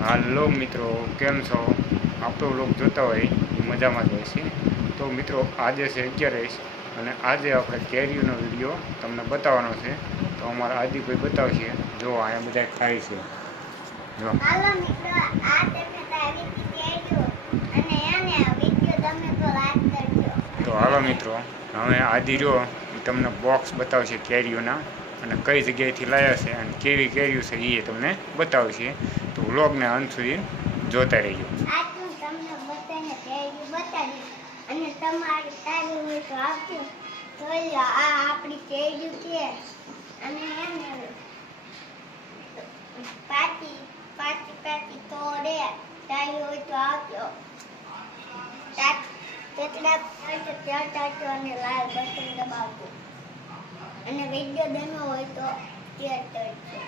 હાલો મિત્રો કેમ છો? આપણો લોક જોતા હોય એ મજામાં જ હોય છે. તો મિત્રો આજે છે અગિયારસ અને આજે આપણે કેરીઓનો વીડિયો તમને બતાવવાનો છે. તો અમારા આદિભાઈ બતાવશે? જો અહીંયા બધા ખાય છે. જો. તો હાલો મિત્રો હવે આદિ રહ્યો તમને બોક્સ બતાવશે કેરીઓના. અને કઈ જગ્યાએથી લાવ્યા છે અને કેવી કેરીઓ છે એ તમને બતાવશે. તો વ્લોગને અંત સુધી જોતા રહેજો. અને તમારે તારી તો આવજો. જોઈ આ આપણી છે. અને એને પાટી પાટી પાટી તોડે તારી હોય તો આવજો. તેતડા હોય તો ત્યાં ચાચો અને લાલ બટન દબાવજો. અને વીડિયો દેનો હોય તો શેર કરજો